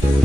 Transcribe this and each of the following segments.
दरअसल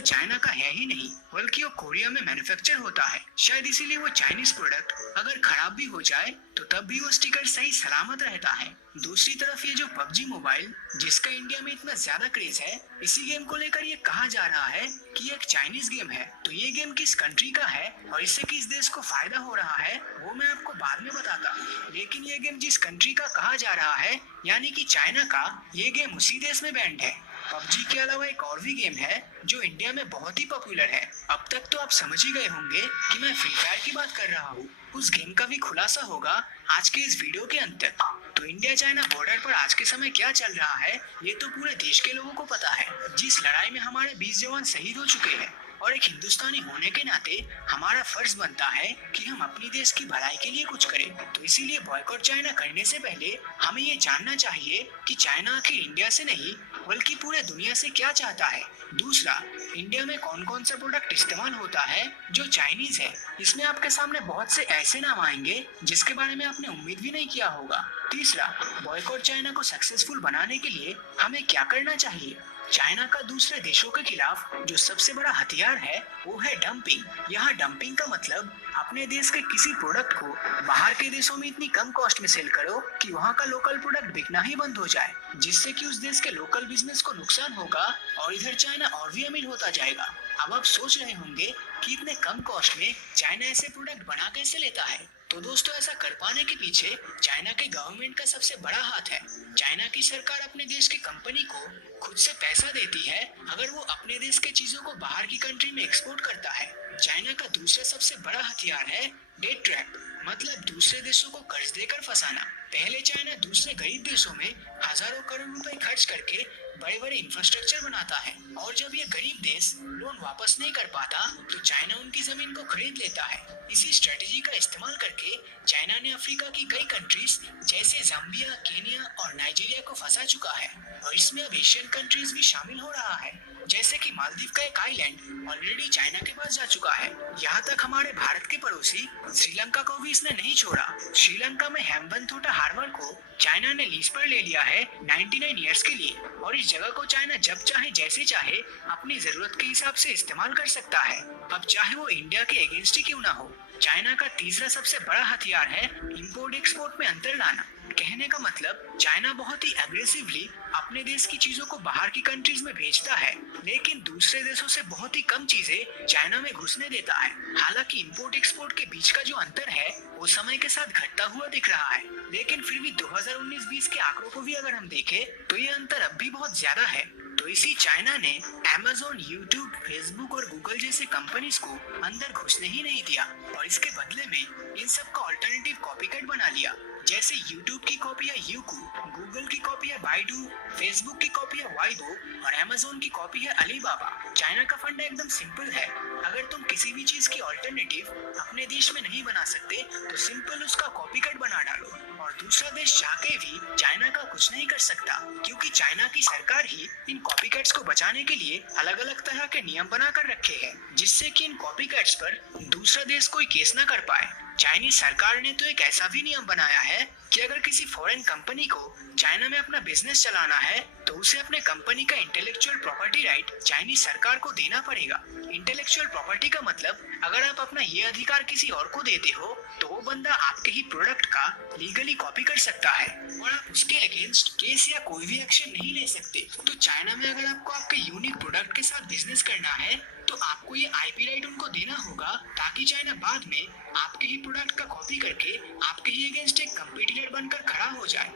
चाइना का है ही नहीं, बल्कि वो कोरिया में मैन्युफैक्चर होता है। शायद इसीलिए वो चाइनीज प्रोडक्ट अगर खराब भी हो जाए तो तब भी वो स्टिकर सही सलामत रहता है। दूसरी तरफ ये जो पबजी मोबाइल, जिसका इंडिया में इतना ज्यादा क्रेज है, इसी गेम को लेकर ये कहा जा रहा है कि ये एक चाइनीज गेम है। तो ये गेम किस कंट्री का है और इससे किस देश को फायदा हो रहा है वो मैं आपको बाद में बताता हूँ। लेकिन ये गेम जिस कंट्री का कहा जा रहा है, यानी कि चाइना का, ये गेम उसी देश में बैंड है। पबजी के अलावा एक और भी गेम है जो इंडिया में बहुत ही पॉपुलर है। अब तक तो आप समझ ही गए होंगे कि मैं फ्री फायर की बात कर रहा हूँ। उस गेम का भी खुलासा होगा आज के इस वीडियो के अंत तक। तो इंडिया चाइना बॉर्डर पर आज के समय क्या चल रहा है, ये तो पूरे देश के लोगों को पता है। जिस लड़ाई में हमारे 20 जवान शहीद हो चुके हैं, और एक हिंदुस्तानी होने के नाते हमारा फर्ज बनता है कि हम अपनी देश की भलाई के लिए कुछ करें। तो इसीलिए बॉयकॉट चाइना करने से पहले हमें ये जानना चाहिए कि चाइना आखिर इंडिया से नहीं बल्कि पूरे दुनिया से क्या चाहता है। दूसरा, इंडिया में कौन कौन सा प्रोडक्ट इस्तेमाल होता है जो चाइनीज है। इसमें आपके सामने बहुत से ऐसे नाम आएंगे जिसके बारे में आपने उम्मीद भी नहीं किया होगा। तीसरा, बॉयकॉट चाइना को सक्सेसफुल बनाने के लिए हमें क्या करना चाहिए। चाइना का दूसरे देशों के खिलाफ जो सबसे बड़ा हथियार है वो है डंपिंग। यहाँ डंपिंग का मतलब अपने देश के किसी प्रोडक्ट को बाहर के देशों में इतनी कम कॉस्ट में सेल करो कि वहाँ का लोकल प्रोडक्ट बिकना ही बंद हो जाए, जिससे कि उस देश के लोकल बिजनेस को नुकसान होगा और इधर चाइना और भी अमीर होता जाएगा। अब आप सोच रहे होंगे कि इतने कम कॉस्ट में चाइना ऐसे प्रोडक्ट बना कैसे लेता है। तो दोस्तों, ऐसा कर पाने के पीछे चाइना के गवर्नमेंट का सबसे बड़ा हाथ है। चाइना की सरकार अपने देश की कंपनी को खुद से पैसा देती है अगर वो अपने देश के चीजों को बाहर की कंट्री में एक्सपोर्ट करता है। चाइना का दूसरा सबसे बड़ा हथियार है डेट ट्रैप, मतलब दूसरे देशों को कर्ज देकर फंसाना। पहले चाइना दूसरे गरीब देशों में हजारों करोड़ रुपए खर्च करके बड़े बड़े इंफ्रास्ट्रक्चर बनाता है, और जब ये गरीब देश लोन वापस नहीं कर पाता तो चाइना उनकी जमीन को खरीद लेता है। इसी स्ट्रेटेजी का इस्तेमाल करके चाइना ने अफ्रीका की कई कंट्रीज जैसे जाम्बिया, केनिया और नाइजीरिया को फंसा चुका है, और इसमें अब एशियन कंट्रीज भी शामिल हो रहा है, जैसे कि मालदीव का एक आइलैंड ऑलरेडी चाइना के पास जा चुका है। यहाँ तक हमारे भारत के पड़ोसी श्रीलंका को भी इसने नहीं छोड़ा। श्रीलंका में हेम्बनतोटा हार्बर को चाइना ने लीज पर ले लिया है 99 ईयर्स के लिए, और इस जगह को चाइना जब चाहे जैसे चाहे अपनी जरूरत के हिसाब से इस्तेमाल कर सकता है, अब चाहे वो इंडिया के अगेंस्ट ही क्यों ना हो। चाइना का तीसरा सबसे बड़ा हथियार है इंपोर्ट एक्सपोर्ट में अंतर लाना। कहने का मतलब चाइना बहुत ही एग्रेसिवली अपने देश की चीजों को बाहर की कंट्रीज में भेजता है, लेकिन दूसरे देशों से बहुत ही कम चीजें चाइना में घुसने देता है। हालांकि इंपोर्ट एक्सपोर्ट के बीच का जो अंतर है वो समय के साथ घटता हुआ दिख रहा है, लेकिन फिर भी 2019-20 के आंकड़ों को भी अगर हम देखें तो ये अंतर अब भी बहुत ज्यादा है। तो इसी चाइना ने Amazon, YouTube, Facebook और Google जैसे कंपनीज को अंदर घुसने ही नहीं दिया, और इसके बदले में इन सब का ऑल्टरनेटिव कॉपीकैट बना लिया। जैसे YouTube की कॉपी है Youku, Google की कॉपी है Baidu, Facebook की कॉपी है Weibo और Amazon की कॉपी है Alibaba। चाइना का फंडा एकदम सिंपल है, अगर तुम किसी भी चीज की ऑल्टरनेटिव अपने देश में नहीं बना सकते तो सिंपल उसका कॉपीकैट बना डालो, और दूसरा देश चाह के भी चाइना का कुछ नहीं कर सकता, क्योंकि चाइना की सरकार ही इन कॉपीकैट्स को बचाने के लिए अलग अलग तरह के नियम बना कर रखे हैं, जिससे कि इन कॉपीकैट्स पर दूसरा देश कोई केस न कर पाए। चाइनीज सरकार ने तो एक ऐसा भी नियम बनाया है कि अगर किसी फॉरेन कंपनी को चाइना में अपना बिजनेस चलाना है तो उसे अपने कंपनी का इंटेलेक्चुअल प्रॉपर्टी राइट चाइनीज सरकार को देना पड़ेगा। इंटेलेक्चुअल प्रॉपर्टी का मतलब अगर आप अपना ये अधिकार किसी और को देते हो तो वो बंदा आपके ही प्रोडक्ट का लीगली कॉपी कर सकता है, और आप उसके अगेंस्ट केस या कोई भी एक्शन नहीं ले सकते। तो चाइना में अगर आपको आपके यूनिक प्रोडक्ट के साथ बिजनेस करना है तो आपको ये आईपी राइट उनको देना होगा, ताकि चाइना बाद में आपके ही प्रोडक्ट का कॉपी करके आपके ही अगेंस्ट एक कंपटीटर बनकर खड़ा हो जाए।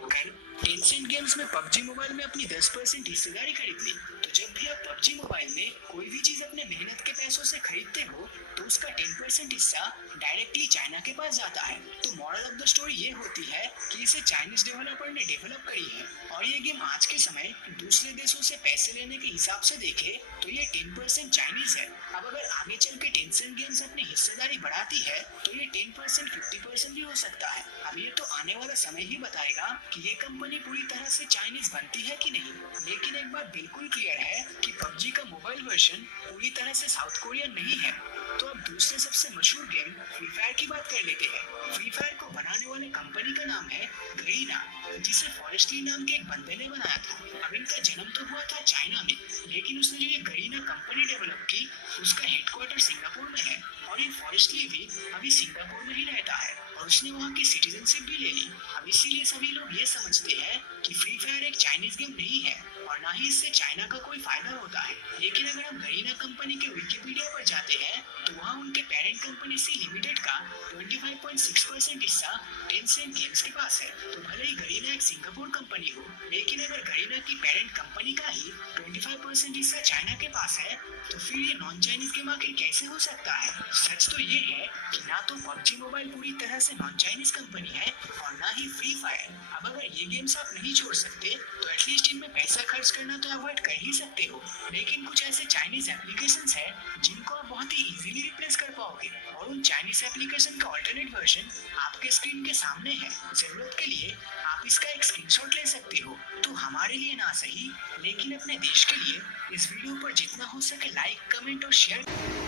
टेंसेंट गेम्स में पबजी मोबाइल में अपनी 10% हिस्सेदारी खरीद ली, तो जब भी आप पबजी मोबाइल में कोई भी चीज अपने मेहनत के पैसों से खरीदते हो तो उसका 10% हिस्सा डायरेक्टली चाइना के पास जाता है। तो मॉरल ऑफ द स्टोरी ये होती है कि इसे चाइनीज डेवलपर ने डेवलप करी है, और ये गेम आज के समय दूसरे देशों से पैसे लेने के हिसाब से देखे तो ये 10% चाइनीज है। अब अगर आगे चल के टेंसेंट गेम्स अपनी हिस्सेदारी बढ़ाती है तो ये 10% 50% भी हो सकता है। अब ये तो आने वाला समय ही बताएगा कि ये कंपनी पूरी तरह से चाइनीज बनती है कि नहीं, लेकिन एक बात बिल्कुल क्लियर है कि पबजी का मोबाइल वर्जन पूरी तरह से साउथ कोरियन नहीं है। तो अब दूसरे सबसे मशहूर गेम फ्री फायर की बात कर लेते हैं। फ्री फायर को बनाने वाले कंपनी का नाम है गरीना, जिसे फॉरेस्टली नाम के एक बंदे ने बनाया था। अब इनका जन्म तो हुआ था चाइना में, लेकिन उसने जो ये गरीना कंपनी डेवलप की उसका हेडक्वार्टर सिंगापुर में है और ये फॉरेस्टली भी अभी सिंगापुर में ही रहता है और उसने वहाँ की सिटीजनशिप भी ले ली। अब इसीलिए सभी लोग ये समझते हैं कि फ्री फायर एक चाइनीज गेम नहीं है और ना ही इससे चाइना का कोई फायदा होता है। लेकिन अगर हम गरीना कंपनी के विकिपीडिया पर जाते हैं तो वहाँ उनके पेरेंट कंपनी सी लिमिटेड का 25.6% हिस्सा टेंसेंट गेम्स के पास है। तो भले ही गरीना एक सिंगापुर कंपनी हो, लेकिन अगर गरीना की पेरेंट कंपनी का ही 25% हिस्सा चाइना के पास है तो फिर ये नॉन चाइनीज गेम आखिर कैसे हो सकता है। सच तो ये है कि ना तो पबजी मोबाइल पूरी तरह से नॉन चाइनीज कंपनी है और ना ही फ्री फायर। अब अगर ये गेम्स आप नहीं छोड़ सकते तो एटलीस्ट इनमें पैसा खर्च करना तो अवॉइड कर ही सकते हो। लेकिन कुछ ऐसे चाइनीज एप्लीकेशंस हैं जिनको आप बहुत ही इजीली रिप्लेस कर पाओगे और उन चाइनीज एप्लीकेशन का अल्टरनेट वर्जन आपके स्क्रीन के सामने है। जरूरत के लिए आप इसका एक स्क्रीनशॉट ले सकते हो। तो हमारे लिए ना सही, लेकिन अपने देश के लिए इस वीडियो पर जितना हो सके लाइक, कमेंट और शेयर